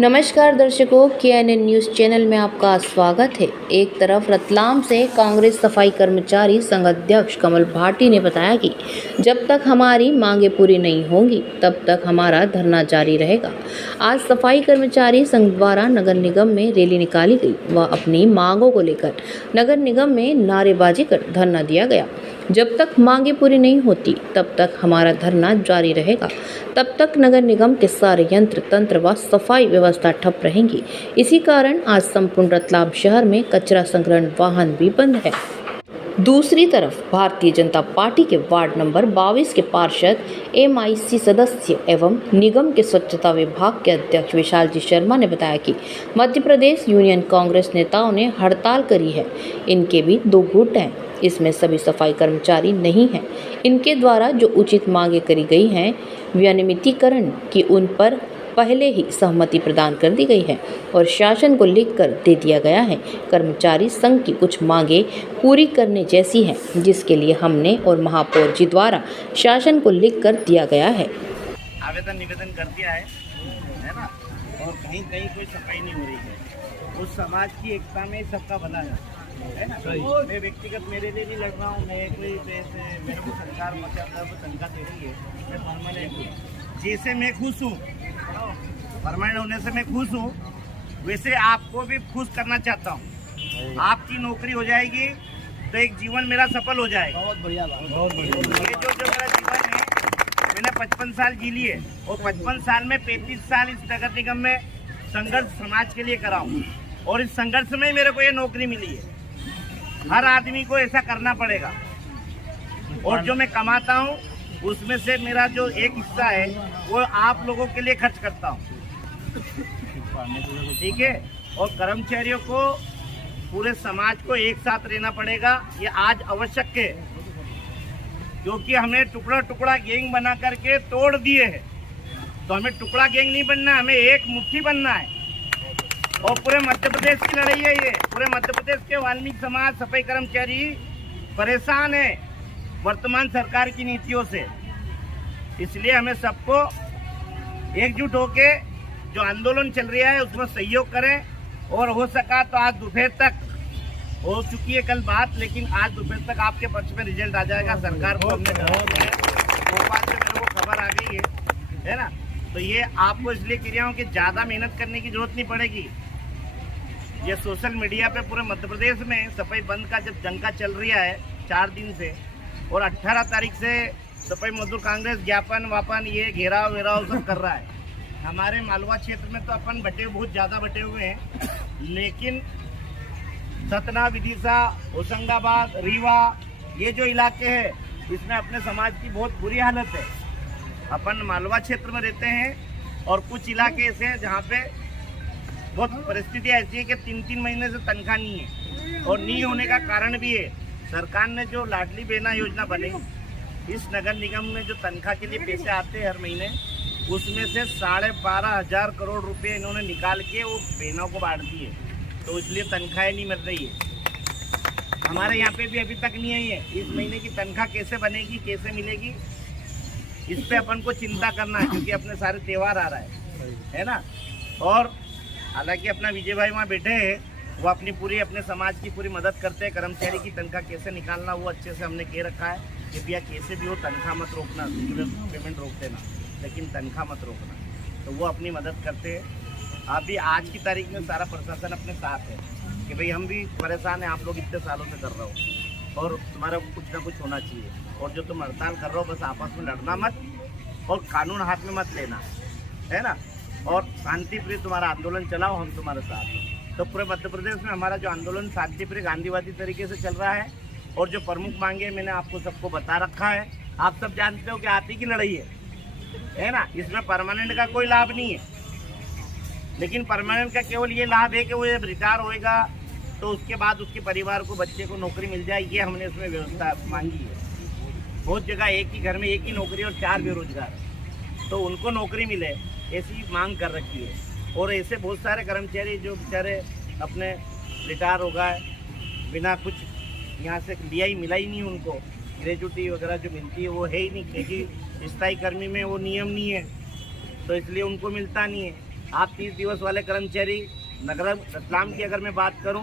नमस्कार दर्शकों, KNN news channel में आपका स्वागत है। एक तरफ रतलाम से कांग्रेस सफाई कर्मचारी संघ अध्यक्ष कमल भाटी ने बताया कि जब तक हमारी मांगें पूरी नहीं होंगी तब तक हमारा धरना जारी रहेगा। आज सफाई कर्मचारी संघ द्वारा नगर निगम में रैली निकाली गई व अपनी मांगों को लेकर नगर निगम में नारेबाजी कर धरना दिया गया। जब तक मांगें पूरी नहीं होती तब तक हमारा धरना जारी रहेगा। तब तक नगर निगम के सारे यंत्र तंत्र व सफाई व्यवस्था ठप रहेंगी। इसी कारण आज संपूर्ण रतलाम शहर में कचरा संग्रहण वाहन भी बंद है। दूसरी तरफ भारतीय जनता पार्टी के वार्ड नंबर 22 के पार्षद MIC सदस्य एवं निगम के स्वच्छता विभाग के अध्यक्ष विशाल जी शर्मा ने बताया कि मध्य प्रदेश यूनियन कांग्रेस नेताओं ने हड़ताल करी है। इनके भी 2 गुट हैं, इसमें सभी सफाई कर्मचारी नहीं हैं। इनके द्वारा जो उचित मांगे करी गई हैं विनियमितीकरण की, उन पर पहले ही सहमति प्रदान कर दी गई है और शासन को लिखकर दे दिया गया है। कर्मचारी संघ की कुछ मांगे पूरी करने जैसी हैं, जिसके लिए हमने और महापौर जी द्वारा शासन को लिखकर दिया गया है। आवेदन निवेदन कर दिया है ना। और कहीं कहीं कोई सफाई नहीं हो रही है। उस समाज की एकता में सबका भला है ना। मैं व्यक्तिगत मेरे लिए नहीं लड़ रहा हूँ। मैं कोई मेरे को सरकार तनख्वाह दे रही है, मैं परमानेंट हूँ। जैसे मैं खुश हूँ, परमानेंट होने से मैं खुश हूँ, वैसे आपको भी खुश करना चाहता हूँ। आपकी नौकरी हो जाएगी तो एक जीवन मेरा सफल हो जाएगा। बहुत बढ़िया बात। ये जो मेरा जीवन है, मैंने 55 साल जी लिए और 55 साल में 35 साल इस नगर निगम में संघर्ष समाज के लिए करा हूँ और इस संघर्ष में ही मेरे को ये नौकरी मिली है। हर आदमी को ऐसा करना पड़ेगा और जो मैं कमाता हूँ उसमें से मेरा जो एक हिस्सा है वो आप लोगों के लिए खर्च करता हूँ, ठीक है। और कर्मचारियों को, पूरे समाज को एक साथ रहना पड़ेगा। ये आज आवश्यक है क्योंकि हमें टुकड़ा टुकड़ा गैंग बना करके तोड़ दिए हैं। तो हमें टुकड़ा गैंग नहीं बनना, हमें एक मुट्ठी बनना है। और पूरे मध्य प्रदेश की लड़ाई है ये। पूरे मध्य प्रदेश के वाल्मीकि समाज सफाई कर्मचारी परेशान है वर्तमान सरकार की नीतियों से। इसलिए हमें सबको एकजुट होके जो आंदोलन चल रहा है उसमें सहयोग करें। और हो सका तो आज दोपहर तक, हो चुकी है कल बात, लेकिन आज दोपहर तक आपके पक्ष में रिजल्ट आ जाएगा। सरकार को हमने भोपाल से मेरे को खबर आ गई है ना। तो ये आपको इसलिए कह रहा हूँ कि ज़्यादा मेहनत करने की जरूरत नहीं पड़ेगी। ये सोशल मीडिया पे पूरे मध्य प्रदेश में सफाई बंद का जब दंगा चल रहा है 4 दिन से, और 18 तारीख से सफाई मजदूर कांग्रेस ज्ञापन वापन ये घेराव वेराव सब कर रहा है। हमारे मालवा क्षेत्र में तो अपन बहुत ज़्यादा बटे हुए हैं, लेकिन सतना, विदिशा, होशंगाबाद, रीवा, ये जो इलाके हैं इसमें अपने समाज की बहुत बुरी हालत है। अपन मालवा क्षेत्र में रहते हैं और कुछ इलाके ऐसे हैं जहाँ पे बहुत परिस्थिति ऐसी है कि 3-3 महीने से तनख्वाह नहीं है। और नहीं होने का कारण भी है, सरकार ने जो लाडली बहना योजना बनाई, इस नगर निगम में जो तनख्वाह के लिए पैसे आते हैं हर महीने, उसमें से 12,500 करोड़ रुपए इन्होंने निकाल के वो बहनों को बांट दिए। तो इसलिए तनख्वाहें नहीं मिल रही है। हमारे यहाँ पे भी अभी तक नहीं आई है। इस महीने की तनख्वाह कैसे बनेगी, कैसे मिलेगी, इस पे अपन को चिंता करना है क्योंकि अपने सारे त्यौहार आ रहा है ना। और हालांकि अपना विजय भाई वहाँ बैठे हैं, वो अपनी पूरी अपने समाज की पूरी मदद करते हैं। कर्मचारी की तनख्वाह कैसे निकालना वो अच्छे से हमने कह रखा है कि भैया कैसे भी हो तनख्वाह मत रोकना, पेमेंट रोक देना, लेकिन तनख्वाह मत रोकना। तो वो अपनी मदद करते हैं। अभी आज की तारीख में सारा प्रशासन अपने साथ है कि भाई हम भी परेशान हैं, आप लोग इतने सालों से कर रहे हो और तुम्हारा कुछ ना कुछ होना चाहिए। और जो तुम हड़ताल कर रहे हो बस आपस में लड़ना मत और कानून हाथ में मत लेना, है ना। और शांतिप्रिय तुम्हारा आंदोलन चलाओ, हम तुम्हारे साथ हैं। तो पूरे मध्य प्रदेश में हमारा जो आंदोलन शांतिप्रिय गांधीवादी तरीके से चल रहा है और जो प्रमुख मांगे मैंने आपको सबको बता रखा है। आप सब जानते हो कि आप ही की लड़ाई है ना। इसमें परमानेंट का कोई लाभ नहीं है, लेकिन परमानेंट का केवल ये लाभ है कि वो जब रिटायर होएगा तो उसके बाद उसके परिवार को, बच्चे को नौकरी मिल जाए। ये हमने इसमें व्यवस्था मांगी है। बहुत जगह एक ही घर में एक ही नौकरी और 4 बेरोजगार, तो उनको नौकरी मिले ऐसी मांग कर रखी है। और ऐसे बहुत सारे कर्मचारी जो बेचारे अपने रिटायर हो गए, बिना कुछ यहाँ से लिया ही मिला ही नहीं उनको, ग्रेजुटी वगैरह जो मिलती है वो है ही नहीं, क्योंकि स्थायी कर्मी में वो नियम नहीं है, तो इसलिए उनको मिलता नहीं है। आप 30 दिवस वाले कर्मचारी नगर रतलाम की अगर मैं बात करूं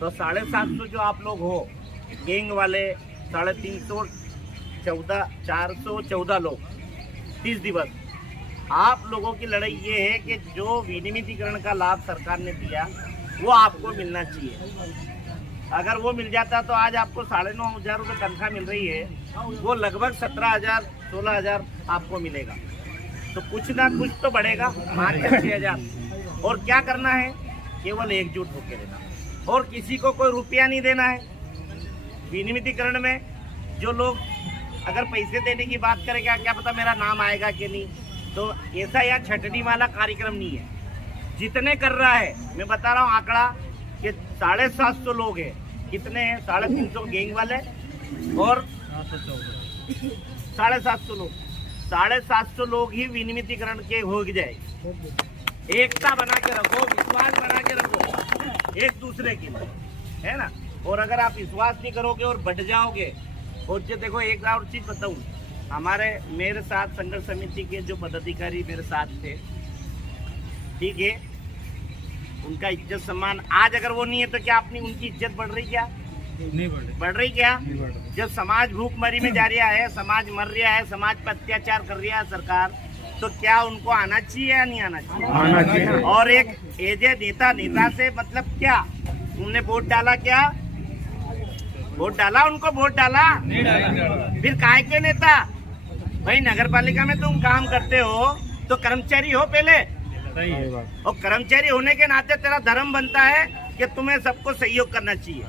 तो 750 जो आप लोग हो गैंग वाले 414 लोग 30 दिवस। आप लोगों की लड़ाई ये है कि जो विनियमितीकरण का लाभ सरकार ने दिया वो आपको मिलना चाहिए। अगर वो मिल जाता तो आज आपको 9,500 रुपये तनख्वाह मिल रही है, वो लगभग 17,000-16,000 आपको मिलेगा। तो कुछ ना कुछ तो बढ़ेगा, 5,000-6,000। और क्या करना है, केवल एकजुट होकर रहना और किसी को कोई रुपया नहीं देना है। विनियमितीकरण में जो लोग अगर पैसे देने की बात करें, क्या पता मेरा नाम आएगा कि नहीं, तो ऐसा या छटनी वाला कार्यक्रम नहीं है। जितने कर रहा है, मैं बता रहा हूँ आंकड़ा कि 750 लोग हैं। कितने हैं? 350 गैंग वाले और 750 लोग। 750 लोग ही विनियमितीकरण के हो जाए। एकता बना के रखो, विश्वास बना के रखो एक दूसरे के लिए, है ना। और अगर आप विश्वास नहीं करोगे और बढ़ जाओगे, और जो देखो एक और चीज बताऊँ, मेरे साथ संघर्ष समिति के जो पदाधिकारी मेरे साथ थे, ठीक है, उनका इज्जत सम्मान आज अगर वो नहीं है तो क्या अपनी उनकी इज्जत बढ़ रही क्या? नहीं बढ़ रही क्या? जब समाज भूखमरी में जा रहा है, समाज मर रहा है, समाज पर अत्याचार कर रही है सरकार, तो क्या उनको आना चाहिए या नहीं आना चाहिए? आना चाहिए। और एक एजे नेता से मतलब क्या? उनने वोट डाला, क्या वोट डाला? उनको वोट डाला नहीं डाला। फिर काहे के नेता? भाई नगर पालिका में तुम काम करते हो तो कर्मचारी हो पहले, और कर्मचारी होने के नाते तेरा धर्म बनता है कि तुम्हें सबको सहयोग करना चाहिए,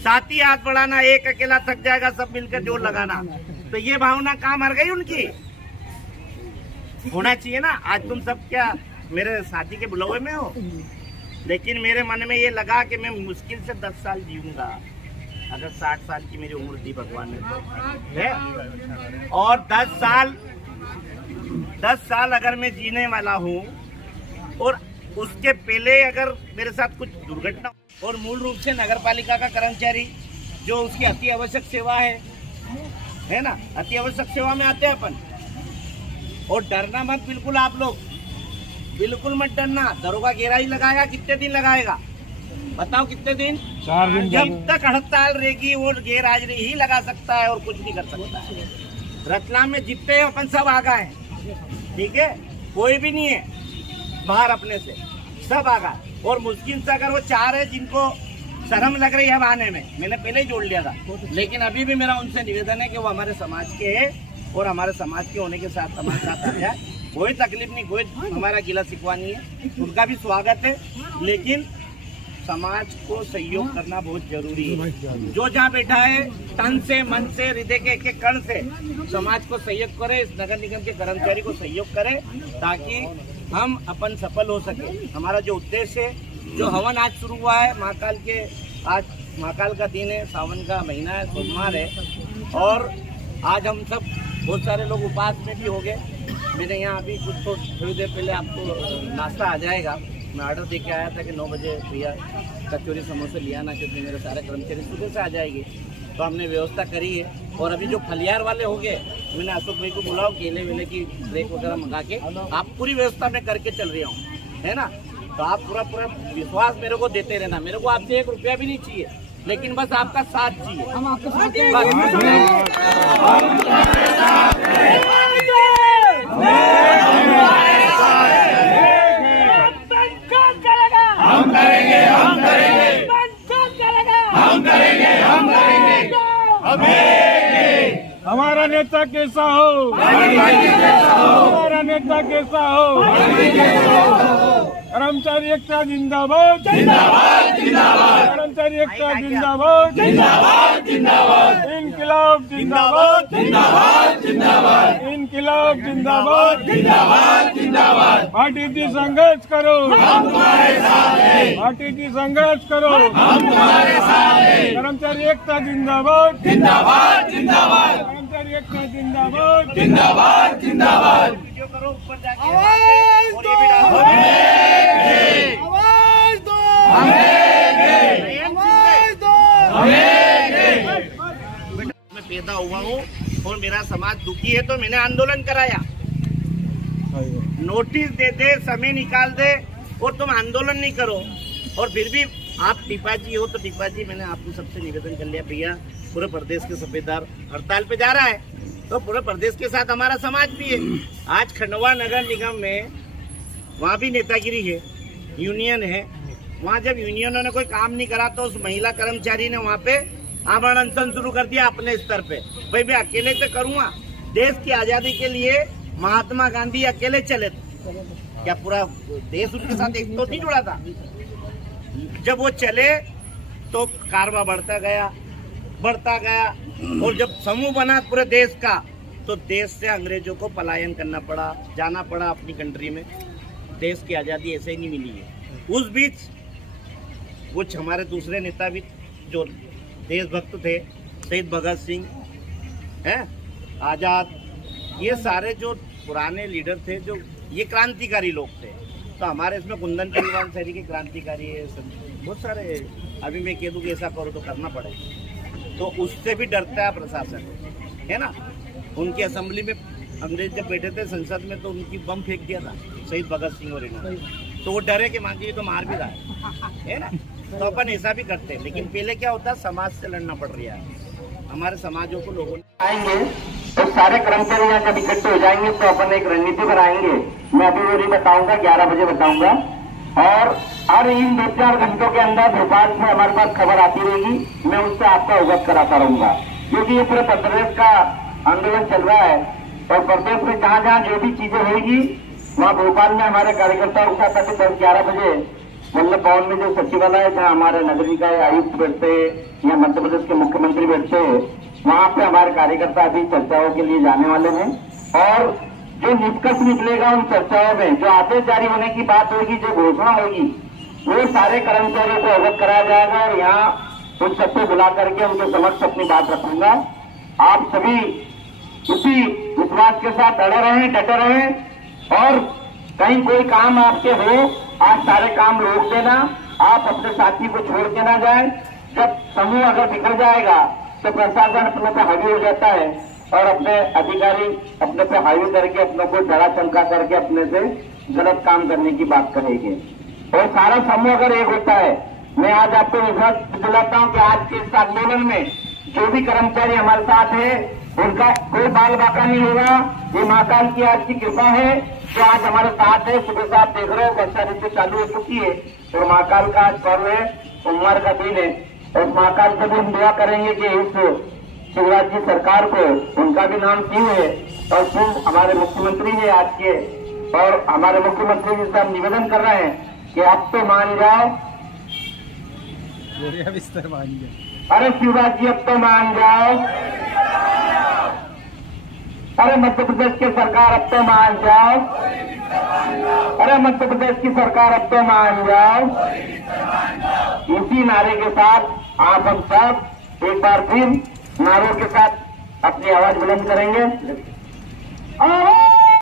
साथ ही हाथ बढ़ाना। एक अकेला थक जाएगा, सब मिलकर जोर लगाना। तो ये भावना कहाँ मर गई उनकी? होना चाहिए ना। आज तुम सब क्या मेरे साथी के बुलावे में हो, लेकिन मेरे मन में ये लगा कि मैं मुश्किल से 10 साल जीऊंगा अगर 60 साल की मेरी उम्र दी भगवान ने तो, है। और 10 साल अगर मैं जीने वाला हूँ और उसके पहले अगर मेरे साथ कुछ दुर्घटना, और मूल रूप से नगर पालिका का कर्मचारी जो उसकी अति आवश्यक सेवा है ना, अति आवश्यक सेवा में आते हैं अपन। और डरना मत बिल्कुल, आप लोग बिल्कुल मत डरना। दरोगा घेराई लगाएगा, कितने दिन लगाएगा बताओ? कितने दिन? 4 दिन। जब तक हड़ताल रहेगी वो घेराई ही लगा सकता है और कुछ नहीं कर सकता है। रतलाम में जितने अपन सब आगा है, ठीक है, कोई भी नहीं है बाहर अपने से, सब आगा। और मुश्किल से अगर वो 4 है जिनको शर्म लग रही है अब आने में, मैंने पहले ही जोड़ लिया था, लेकिन अभी भी मेरा उनसे निवेदन है कि वो हमारे समाज के है और हमारे समाज के होने के साथ हमारे साथ आ जाए। कोई तकलीफ नहीं, कोई हमारा गिला शिकवा नहीं है, उनका भी स्वागत है। लेकिन समाज को सहयोग करना बहुत जरूरी है। जो जहाँ बैठा है तन से, मन से, हृदय के एक कण से समाज को सहयोग करे, इस नगर निगम के कर्मचारी को सहयोग करे, ताकि हम अपन सफल हो सके। हमारा जो उद्देश्य है, जो हवन आज शुरू हुआ है महाकाल के, आज महाकाल का दिन है, सावन का महीना है, सोमवार है, और आज हम सब बहुत सारे लोग उपवास में भी हो गए। मैंने यहाँ अभी कुछ तो थोड़ी देर पहले आपको नाश्ता आ जाएगा, मैं ऑर्डर दे के आया था कि 9 बजे भैया कचौरी समोसे लिया ना, क्योंकि मेरे सारे कर्मचारी सुबह से आ जाएंगे, तो हमने व्यवस्था करी है। और अभी जो फलियार वाले हो गए, मैंने अशोक भाई को बुलाओ, केले वेले की ब्रेक वगैरह मंगा के आप पूरी व्यवस्था में करके चल रहा हूँ, है ना। तो आप पूरा विश्वास मेरे को देते रहना। मेरे को आपसे 1 रुपया भी नहीं चाहिए, लेकिन बस आपका साथ चाहिए। हम आपके साथ हमारा नेता कैसा हो, हमारा नेता कैसा हो, कर्मचारी एकता जिंदाबाद, कर्मचारी एकता जिंदाबाद, इनकलाब जिंदाबाद, इनकलाब जिंदाबाद, पार्टी संघर्ष करो, पार्टी संघर्ष करो, कर्मचारी एकता जिंदाबाद, कर्मचारी एकता जिंदाबाद, वीडियो करो ऊपर जाके। मैं पैदा हुआ हूँ और मेरा समाज दुखी है, तो मैंने आंदोलन कराया। नोटिस दे दे, समय निकाल दे और तुम आंदोलन नहीं करो, और फिर भी आप टिपाजी हो तो टिपाजी, मैंने आपको सबसे निवेदन कर लिया भैया, पूरे प्रदेश के सूबेदार हड़ताल पे जा रहा है तो पूरे प्रदेश के साथ हमारा समाज भी है। आज खंडवा नगर निगम में वहाँ भी नेतागिरी है, यूनियन है, वहाँ जब यूनियनों ने कोई काम नहीं करा तो उस महिला कर्मचारी ने वहाँ पे आमरण अनशन शुरू कर दिया अपने स्तर पे। भाई मैं अकेले तो करूँगा, देश की आज़ादी के लिए महात्मा गांधी अकेले चले थे, क्या पूरा देश उनके साथ एक तो नहीं जुड़ा था? जब वो चले तो कारवा बढ़ता गया, और जब समूह बना पूरे देश का तो देश से अंग्रेजों को पलायन करना पड़ा, जाना पड़ा अपनी कंट्री में। देश की आज़ादी ऐसे ही नहीं मिली है। उस बीच कुछ हमारे दूसरे नेता भी जो देशभक्त थे, शहीद भगत सिंह हैं, आज़ाद, ये सारे जो पुराने लीडर थे, जो ये क्रांतिकारी लोग थे। तो हमारे इसमें कुंदन परिवार शहरी के क्रांतिकारी है, बहुत सारे। अभी मैं कह दूँ कि ऐसा करो तो करना पड़ेगा, तो उससे भी डरता है प्रशासन, है ना। उनकी असेंबली में अंग्रेज जब बैठे थे संसद में तो उनकी बम फेंक दिया था शहीद भगत सिंह और इन्होंने, तो वो डरे कि मान जी तो मार भी रहा है ना। तो अपन ऐसा भी करते हैं, लेकिन पहले क्या होता है, समाज से लड़ना पड़ रहा है। हमारे समाजों को लोगों आएंगे तो सारे कर्मचारी यहाँ जब इकट्ठे हो जाएंगे तो अपन एक रणनीति बनाएंगे। मैं अभी वो नहीं बताऊंगा, 11 बजे बताऊंगा, और हर इन 2-4 घंटों के अंदर भोपाल में हमारे पास खबर आती रहेगी, मैं उससे आपका अवगत कराता रहूंगा। क्योंकि ये पूरे प्रदेश का आंदोलन चल रहा है और प्रदेश में जहाँ जहाँ जो भी चीजें होगी वहाँ भोपाल में हमारे कार्यकर्ताओं के साथ 10-11 बजे वल्लभ भवन में जो सचिवालय है, जहाँ हमारे नगर निकाय आयुक्त बैठते हैं या मध्य प्रदेश के मुख्यमंत्री बैठते हैं, वहाँ पे हमारे कार्यकर्ता अभी चर्चाओं के लिए जाने वाले हैं। और जो निष्कर्ष निकलेगा उन चर्चाओं में, जो आदेश जारी होने की बात होगी, जो घोषणा होगी, वो सारे कर्मचारियों को अवगत कराया जाएगा और यहाँ उन सबको बुला करके उनके समक्ष अपनी बात रखूंगा। आप सभी उसी विश्वास के साथ अड़े रहें, डटे रहें, और कहीं कोई काम आपके हो, आज सारे काम रोक देना, आप अपने साथी को छोड़ के ना जाए। जब समूह अगर बिखर जाएगा तो प्रशासन अपने पे हावी हो जाता है और अपने अधिकारी अपने पे हावी करके अपने को डरा चमका करके अपने से गलत काम करने की बात करेंगे। और सारा समूह अगर एक होता है, मैं आज आपको विश्वास दिलाता हूं कि आज के इस आंदोलन में जो भी कर्मचारी हमारे साथ है उनका कोई बाल बाका नहीं होगा। ये महाकाल की आज की कृपा है जो आज हमारे साथ है। सुबह से आप देख रहे हो वर्षा ऋतु चालू हो चुकी है और महाकाल का आज पर्व है, सोमवार का दिन है, और महाकाल से भी हम दुआ करेंगे कि इस शिवराज जी सरकार को, उनका भी नाम शिव है और शिव हमारे मुख्यमंत्री है आज के, और हमारे मुख्यमंत्री जी से हम निवेदन कर रहे हैं कि अब तो मान जाओ, अरे शिवराज जी अब तो मान जाओ, अरे मध्य प्रदेश की सरकार अब तो मान जाओ, अरे मध्य प्रदेश की सरकार अब तो मान जाओ। इसी नारे के साथ आप हम सब एक बार फिर नारों के साथ अपनी आवाज बुलंद करेंगे।